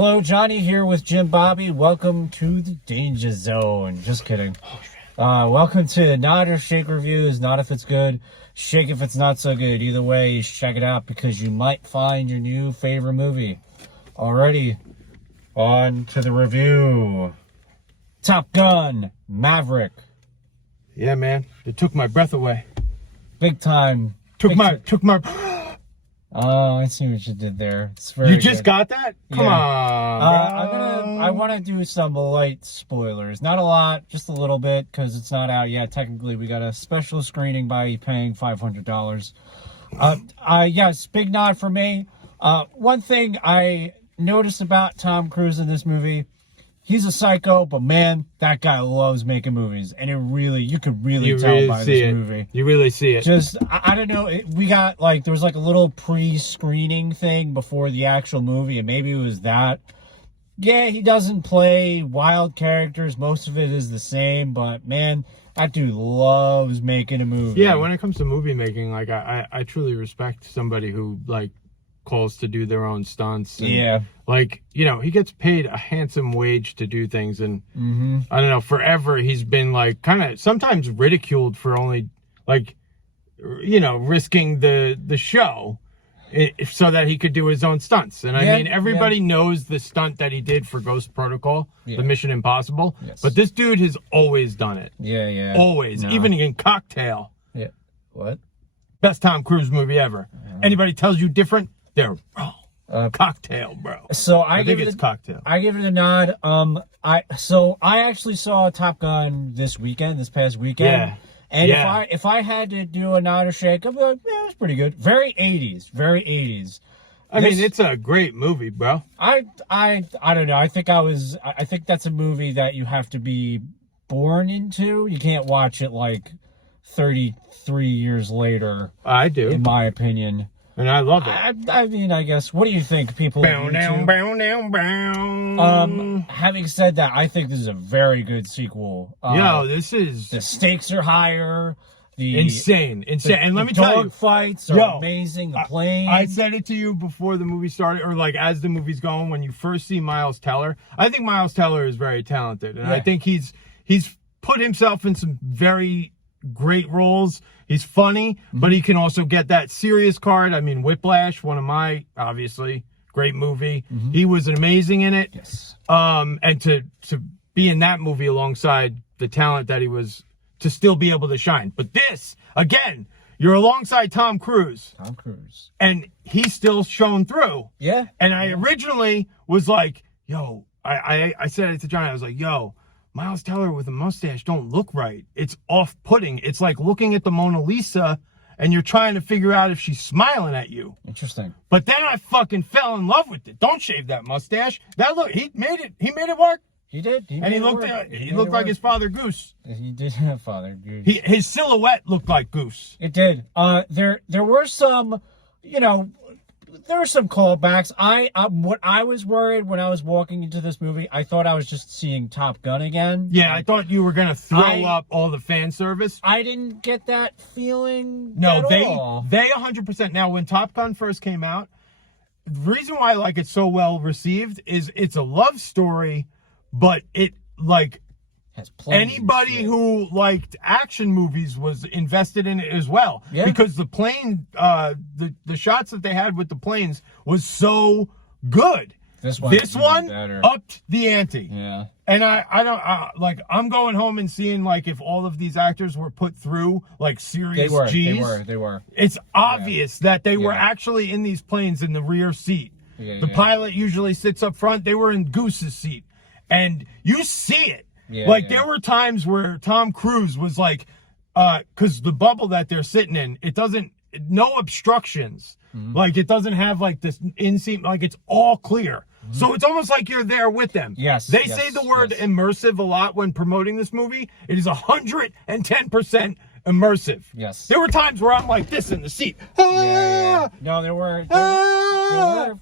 Hello, Johnny here with Jim Bobby. Welcome to the Danger Zone. Just kidding. Welcome to Nod or Shake Reviews. Not if it's good, shake if it's not so good. Either way, you should check it out because you might find your new favorite movie. Alrighty, on to the review. Top Gun Maverick. Yeah, man. It took my breath away. Big time. Took my. Oh, I see what you did there. It's You just got that? Come Yeah. on. I want to do some light spoilers. Not a lot, just a little bit, because it's not out yet. Technically, we got a special screening by paying $500. Yes, big nod for me. One thing I noticed about Tom Cruise in this movie, he's a psycho, but man, that guy loves making movies, and you could really tell by this movie. You really see it. Just, I don't know, we got, there was a little pre-screening thing before the actual movie, and maybe it was that. Yeah, he doesn't play wild characters. Most of it is the same, but man, that dude loves making a movie. Yeah, when it comes to movie making, I truly respect somebody who, calls to do their own stunts. And, yeah. He gets paid a handsome wage to do things, and I don't know, forever he's been kind of sometimes ridiculed for only risking the show so that he could do his own stunts. And I mean, everybody knows the stunt that he did for Ghost Protocol, the Mission Impossible, but this dude has always done it. Yeah. Always. No. Even in Cocktail. Yeah. What? Best Tom Cruise movie ever. Anybody tells you different, they're wrong. Cocktail, bro. So I think it's Cocktail. I give it a nod. I actually saw Top Gun this past weekend. Yeah. And if I had to do a nod or shake, I'd be like, yeah, it's pretty good. Very 80s. Very 80s. I mean, it's a great movie, bro. I don't know. I think that's a movie that you have to be born into. You can't watch it 33 years later. I do. In my opinion. And I love it. I mean, I guess, what do you think, people? Having said that, I think this is a very good sequel. The stakes are higher. Insane. And let me tell you, dog fights are amazing. The plane. I said it to you before the movie started, or as the movie's going, when you first see Miles Teller. I think Miles Teller is very talented, and I think he's put himself in some very great roles. He's funny, but he can also get that serious card. I mean, Whiplash, one of my, obviously, great movie. He was amazing in it. Yes. And to be in that movie alongside the talent that he was, to still be able to shine. But this, again, you're alongside Tom Cruise. And he's still shown through. Yeah. And I originally was like, yo, I said it to Johnny, I was like, yo, Miles Teller with a mustache don't look right. It's off-putting. It's like looking at the Mona Lisa and you're trying to figure out if she's smiling at you. Interesting. But then I fucking fell in love with it. Don't shave that mustache. He made it work. He did. He looked like his father Goose. He did have Father Goose. His silhouette looked like Goose. It did. There were some, there were some callbacks. What I was worried when I was walking into this movie, I thought I was just seeing Top Gun again. Yeah, I thought you were gonna throw up all the fan service. I didn't get that feeling. No, they 100%. Now, when Top Gun first came out, the reason why I like it so well received is it's a love story, but it has anybody who liked action movies was invested in it as well. Yeah. Because the plane, the shots that they had with the planes was so good. This one upped the ante. Yeah. And I'm going home and seeing if all of these actors were put through serious G's. They were. It's obvious that they were actually in these planes in the rear seat. The pilot usually sits up front. They were in Goose's seat. And you see it. There were times where Tom Cruise was because the bubble that they're sitting in, no obstructions. It doesn't have this in-seat, it's all clear. So it's almost like you're there with them. Yes. They say the word immersive a lot when promoting this movie. It is 110% immersive. Yes. There were times where I'm like this in the seat. No, there were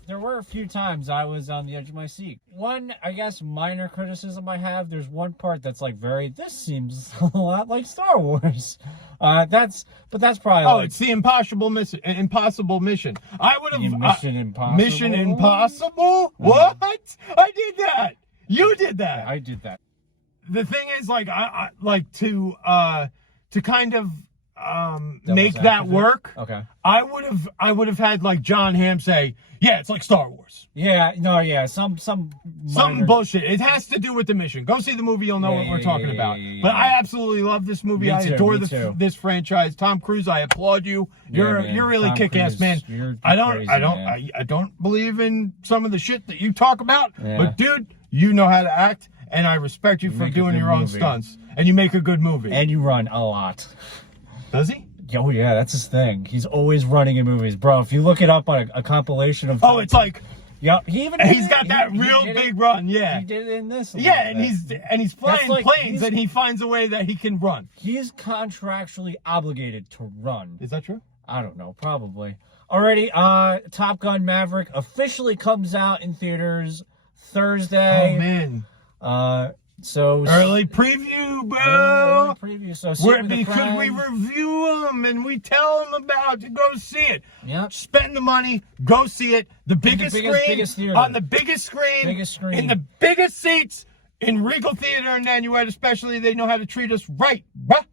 There were a few times I was on the edge of my seat. One, I guess, minor criticism I have, there's one part that's like this seems a lot like Star Wars. That's probably Oh, it's the impossible mission. I would have... Mission Impossible? Mission Impossible? What? I did that. You did that. I did that. The thing is, like, I like to kind of make that work. Okay. I would have had like John Hamm say, yeah, it's like Star Wars. Yeah, no, yeah, some Something bullshit. It has to do with the mission. Go see the movie, you'll know what we're talking about. But I absolutely love this movie. I adore this franchise. Tom Cruise, I applaud you. You're really kick-ass, man. I don't believe in some of the shit that you talk about, but dude, you know how to act, and I respect you for doing your own stunts. And you make a good movie. And you run a lot. Does he? Oh yeah, that's his thing. He's always running in movies, bro. If you look it up on a compilation of... Oh, it's like... Yeah, he's got that real big run. Yeah, he did it in this. Yeah, and he's flying planes, and he finds a way that he can run. He's contractually obligated to run. Is that true? I don't know, probably. Alrighty, Top Gun Maverick officially comes out in theaters Thursday. Oh man. So early preview, bro. Early preview. So because we review them and we tell them about to go see it. Yep. Spend the money, go see it. The biggest screen on the biggest screen in the biggest seats in Regal Theater and Nanuet, especially. They know how to treat us right, bruh.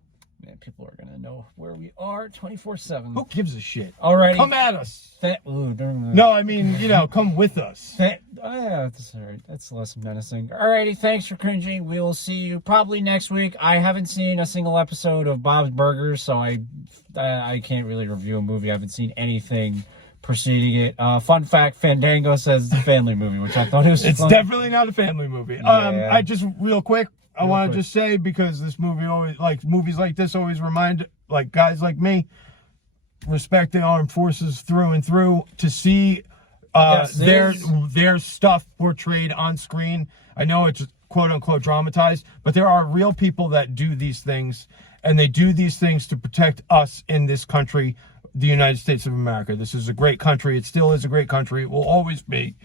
Man, people are gonna know where we are 24/7. Who gives a shit? Alrighty, come at us. No, I mean, come with us. Yeah, that's all right. That's less menacing. Alrighty, thanks for cringing. We will see you probably next week. I haven't seen a single episode of Bob's Burgers, so I can't really review a movie. I haven't seen anything preceding it. Fun fact: Fandango says it's a family movie, which I thought it was. It's definitely not a family movie. Yeah. I just real quick. I want to just say, because this movie always, movies like this always remind, guys like me, respect the armed forces through and through. To see their stuff portrayed on screen. I know it's quote unquote dramatized, but there are real people that do these things, and they do these things to protect us in this country, the United States of America. This is a great country. It still is a great country. It will always be.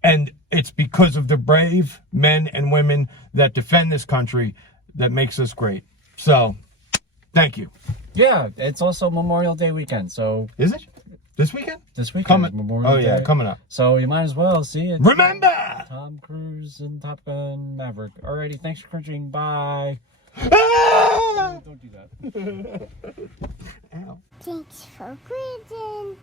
And it's because of the brave men and women that defend this country that makes us great. So, thank you. Yeah, it's also Memorial Day weekend, so... Is it? This weekend? This weekend. Memorial Day. Yeah, coming up. So you might as well see it. Remember! Tom Cruise and Top Gun Maverick. Alrighty, thanks for cringing. Bye. Ah! Don't do that. Ow. Thanks for cringing.